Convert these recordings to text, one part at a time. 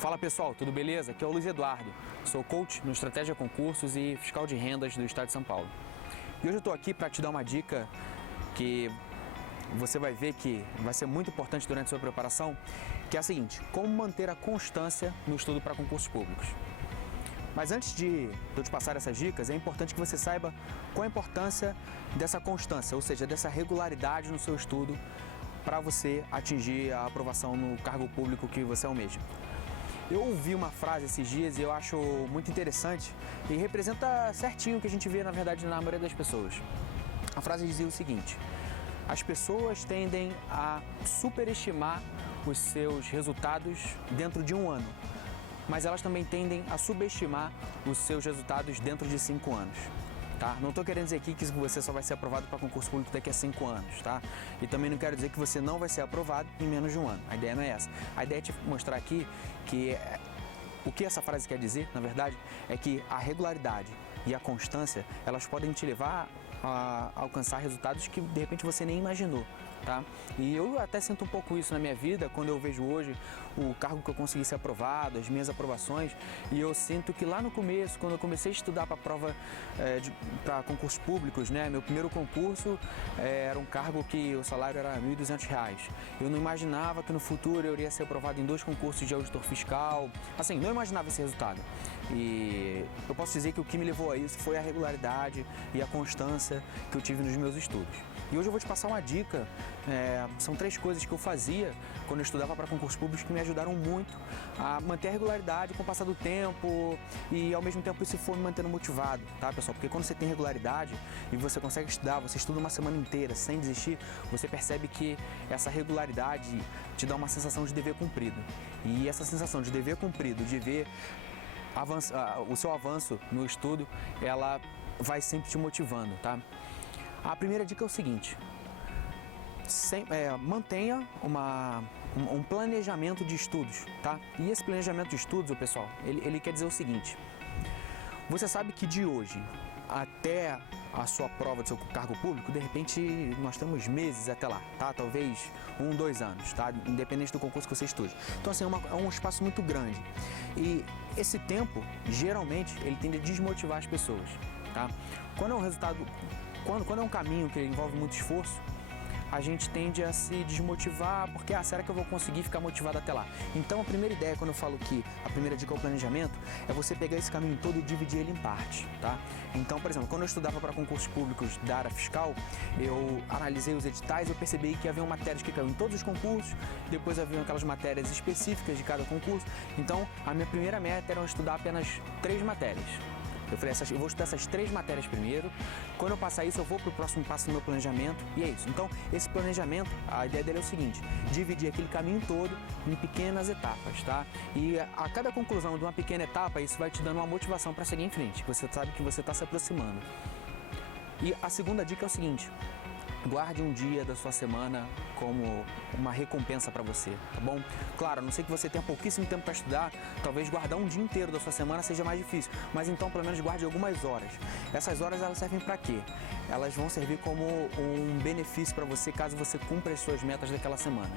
Fala pessoal, tudo beleza? Aqui é o Luiz Eduardo, sou coach no Estratégia Concursos e fiscal de rendas do Estado de São Paulo. E hoje eu estou aqui para te dar uma dica que você vai ver que vai ser muito importante durante a sua preparação, que é a seguinte: como manter a constância no estudo para concursos públicos. Mas antes de eu te passar essas dicas, é importante que você saiba qual a importância dessa constância, ou seja, dessa regularidade no seu estudo para você atingir a aprovação no cargo público que você almeja. Eu ouvi uma frase esses dias e eu acho muito interessante e representa certinho o que a gente vê, na verdade, na maioria das pessoas. A frase dizia o seguinte: as pessoas tendem a superestimar os seus resultados dentro de um ano, mas elas também tendem a subestimar os seus resultados dentro de 5 anos. Tá? Não estou querendo dizer aqui que você só vai ser aprovado para concurso público daqui a 5 anos, tá? E também não quero dizer que você não vai ser aprovado em menos de um ano. A ideia não é essa. A ideia é te mostrar aqui que o que essa frase quer dizer, na verdade, é que a regularidade e a constância, elas podem te levar a alcançar resultados que de repente você nem imaginou, tá? E eu até sinto um pouco isso na minha vida quando eu vejo hoje o cargo que eu consegui ser aprovado, as minhas aprovações, e eu sinto que lá no começo, quando eu comecei a estudar para prova para concursos públicos, né, meu primeiro concurso era um cargo que o salário era R$ 1.200. Eu não imaginava que no futuro eu iria ser aprovado em 2 concursos de auditor fiscal, assim, não imaginava esse resultado. E eu posso dizer que o que me levou a isso foi a regularidade e a constância que eu tive nos meus estudos. E hoje eu vou te passar uma dica, são 3 coisas que eu fazia quando eu estudava para concursos públicos que me ajudaram muito a manter a regularidade com o passar do tempo e ao mesmo tempo isso for me mantendo motivado, tá pessoal? Porque quando você tem regularidade e você consegue estudar, você estuda uma semana inteira sem desistir, você percebe que essa regularidade te dá uma sensação de dever cumprido. E essa sensação de dever cumprido, de ver o seu avanço no estudo, ela vai sempre te motivando, tá? A primeira dica é o seguinte: mantenha um planejamento de estudos, tá? E esse planejamento de estudos, pessoal, ele quer dizer o seguinte: você sabe que de hoje até a sua prova do seu cargo público, de repente nós temos meses até lá, tá? Talvez 1, 2 anos, tá? Independente do concurso que você estude. Então assim, é um espaço muito grande. E esse tempo, geralmente, ele tende a desmotivar as pessoas, tá? Quando é um resultado, quando é um caminho que envolve muito esforço, a gente tende a se desmotivar porque, será que eu vou conseguir ficar motivado até lá? Então a primeira ideia, quando eu falo que a primeira dica é o planejamento, é você pegar esse caminho todo e dividir ele em parte, tá? Então, por exemplo, quando eu estudava para concursos públicos da área fiscal, eu analisei os editais e eu percebi que havia matérias que caíam em todos os concursos, depois haviam aquelas matérias específicas de cada concurso. Então, a minha primeira meta era estudar apenas 3 matérias. Eu falei, eu vou estudar essas 3 matérias primeiro, quando eu passar isso eu vou para o próximo passo do meu planejamento, e é isso. Então, esse planejamento, a ideia dele é o seguinte: dividir aquele caminho todo em pequenas etapas, tá? E a cada conclusão de uma pequena etapa, isso vai te dando uma motivação para seguir em frente, você sabe que você está se aproximando. E a segunda dica é o seguinte: guarde um dia da sua semana como uma recompensa para você, tá bom? Claro, a não ser que você tenha pouquíssimo tempo para estudar, talvez guardar um dia inteiro da sua semana seja mais difícil, mas então pelo menos guarde algumas horas. Essas horas, elas servem para quê? Elas vão servir como um benefício para você caso você cumpra as suas metas daquela semana.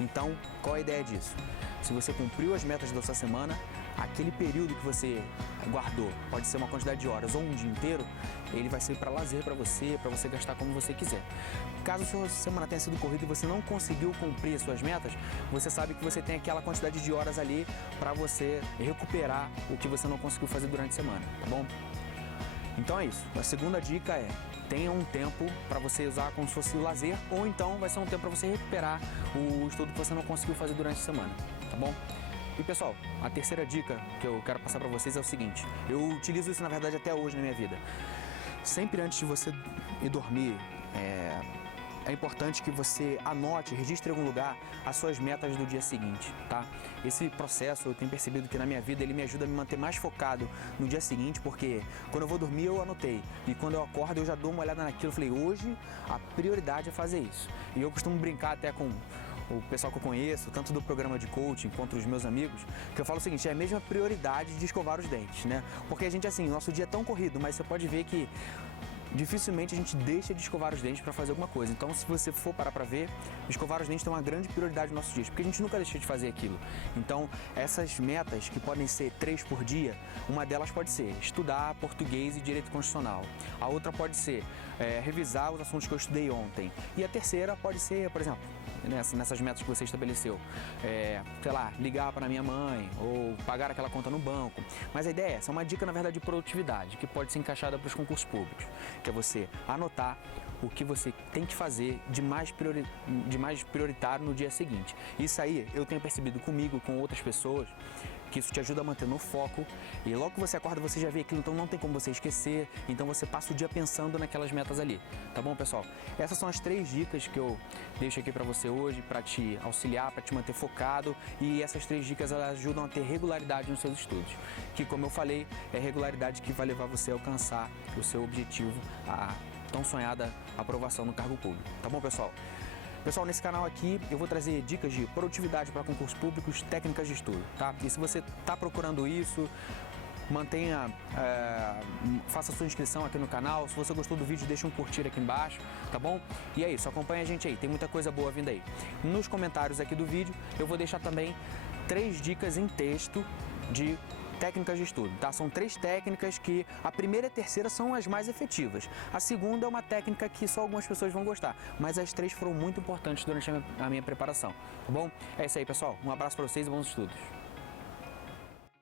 Então, qual a ideia disso? Se você cumpriu as metas da sua semana, aquele período que você guardou, pode ser uma quantidade de horas ou um dia inteiro, ele vai ser para lazer para você gastar como você quiser. Caso a sua semana tenha sido corrida e você não conseguiu cumprir as suas metas, você sabe que você tem aquela quantidade de horas ali para você recuperar o que você não conseguiu fazer durante a semana, tá bom? Então é isso. A segunda dica é: tenha um tempo para você usar como se fosse lazer, ou então vai ser um tempo para você recuperar o estudo que você não conseguiu fazer durante a semana, tá bom? E pessoal, a terceira dica que eu quero passar para vocês é o seguinte: eu utilizo isso na verdade até hoje na minha vida. Sempre antes de você ir dormir, é importante que você anote, registre em algum lugar as suas metas do dia seguinte, tá? Esse processo eu tenho percebido que na minha vida ele me ajuda a me manter mais focado no dia seguinte, porque quando eu vou dormir eu anotei, e quando eu acordo eu já dou uma olhada naquilo, eu falei, hoje a prioridade é fazer isso. E eu costumo brincar até com o pessoal que eu conheço, tanto do programa de coaching quanto os meus amigos, que eu falo o seguinte: é a mesma prioridade de escovar os dentes, né? Porque a gente, assim, o nosso dia é tão corrido, mas você pode ver que dificilmente a gente deixa de escovar os dentes para fazer alguma coisa. Então, se você for parar para ver, escovar os dentes tem uma grande prioridade nos nossos dias, porque a gente nunca deixa de fazer aquilo. Então, essas metas, que podem ser 3 por dia, uma delas pode ser estudar português e direito constitucional. A outra pode ser revisar os assuntos que eu estudei ontem. E a terceira pode ser, por exemplo, nessas metas que você estabeleceu, sei lá, ligar para minha mãe ou pagar aquela conta no banco. Mas a ideia é essa, é uma dica, na verdade, de produtividade, que pode ser encaixada para os concursos públicos, que é você anotar o que você tem que fazer de mais prioritário no dia seguinte. Isso aí eu tenho percebido comigo, com outras pessoas, que isso te ajuda a manter no foco, e logo que você acorda você já vê aquilo, então não tem como você esquecer, então você passa o dia pensando naquelas metas ali, tá bom, pessoal? Essas são as 3 dicas que eu deixo aqui para você hoje, para te auxiliar, para te manter focado, e essas 3 dicas elas ajudam a ter regularidade nos seus estudos, que, como eu falei, é regularidade que vai levar você a alcançar o seu objetivo, a tão sonhada aprovação no cargo público, tá bom, pessoal? Pessoal, nesse canal aqui eu vou trazer dicas de produtividade para concursos públicos, técnicas de estudo, tá? E se você está procurando isso, faça sua inscrição aqui no canal. Se você gostou do vídeo, deixa um curtir aqui embaixo, tá bom? E é isso, acompanha a gente aí, tem muita coisa boa vindo aí. Nos comentários aqui do vídeo eu vou deixar também 3 dicas em texto de técnicas de estudo, tá? São 3 técnicas que a primeira e a terceira são as mais efetivas. A segunda é uma técnica que só algumas pessoas vão gostar, mas as 3 foram muito importantes durante a minha preparação, tá bom? É isso aí, pessoal. Um abraço para vocês e bons estudos.